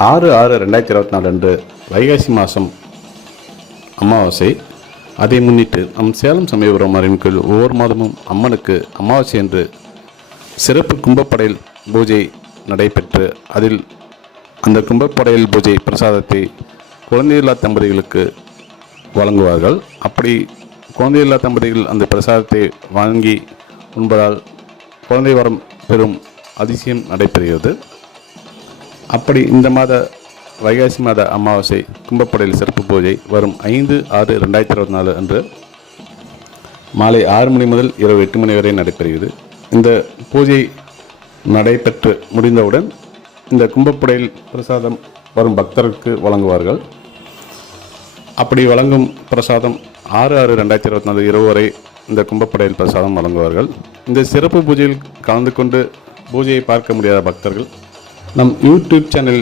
6/6/2024 அன்று வைகாசி மாதம் அமாவாசை. அதை முன்னிட்டு நம் சேலம் சமயபுரம் மாரியம்மன் கோயில் ஒவ்வொரு மாதமும் அம்மனுக்கு அமாவாசை என்று சிறப்பு கும்பப்படையல் பூஜை நடைபெற்று அதில் அந்த கும்பப்படையல் பூஜை பிரசாதத்தை குழந்தையில்லா தம்பதிகளுக்கு வழங்குவார்கள். அப்படி குழந்தையில்லா தம்பதிகள் அந்த பிரசாதத்தை வாங்கி உண்பதால் குழந்தை வரம் பெறும் அதிசயம் நடைபெறுகிறது. அப்படி இந்த மாத வைகாசி மாத அமாவாசை கும்பப்படையல் சிறப்பு பூஜை வரும் 5/6/2024 அன்று மாலை 6 மணி முதல் இரவு 8 மணி வரை நடைபெறுகிறது. இந்த பூஜை நடைபெற்று முடிந்தவுடன் இந்த கும்பப்படையல் பிரசாதம் வரும் பக்தருக்கு வழங்குவார்கள். அப்படி வழங்கும் பிரசாதம் 6/6/2024 இரவு வரை இந்த கும்பப்படையல் பிரசாதம் வழங்குவார்கள். இந்த சிறப்பு பூஜையில் கலந்து கொண்டு பூஜையை பார்க்க முடியாத பக்தர்கள் நம் யூடியூப் சேனல்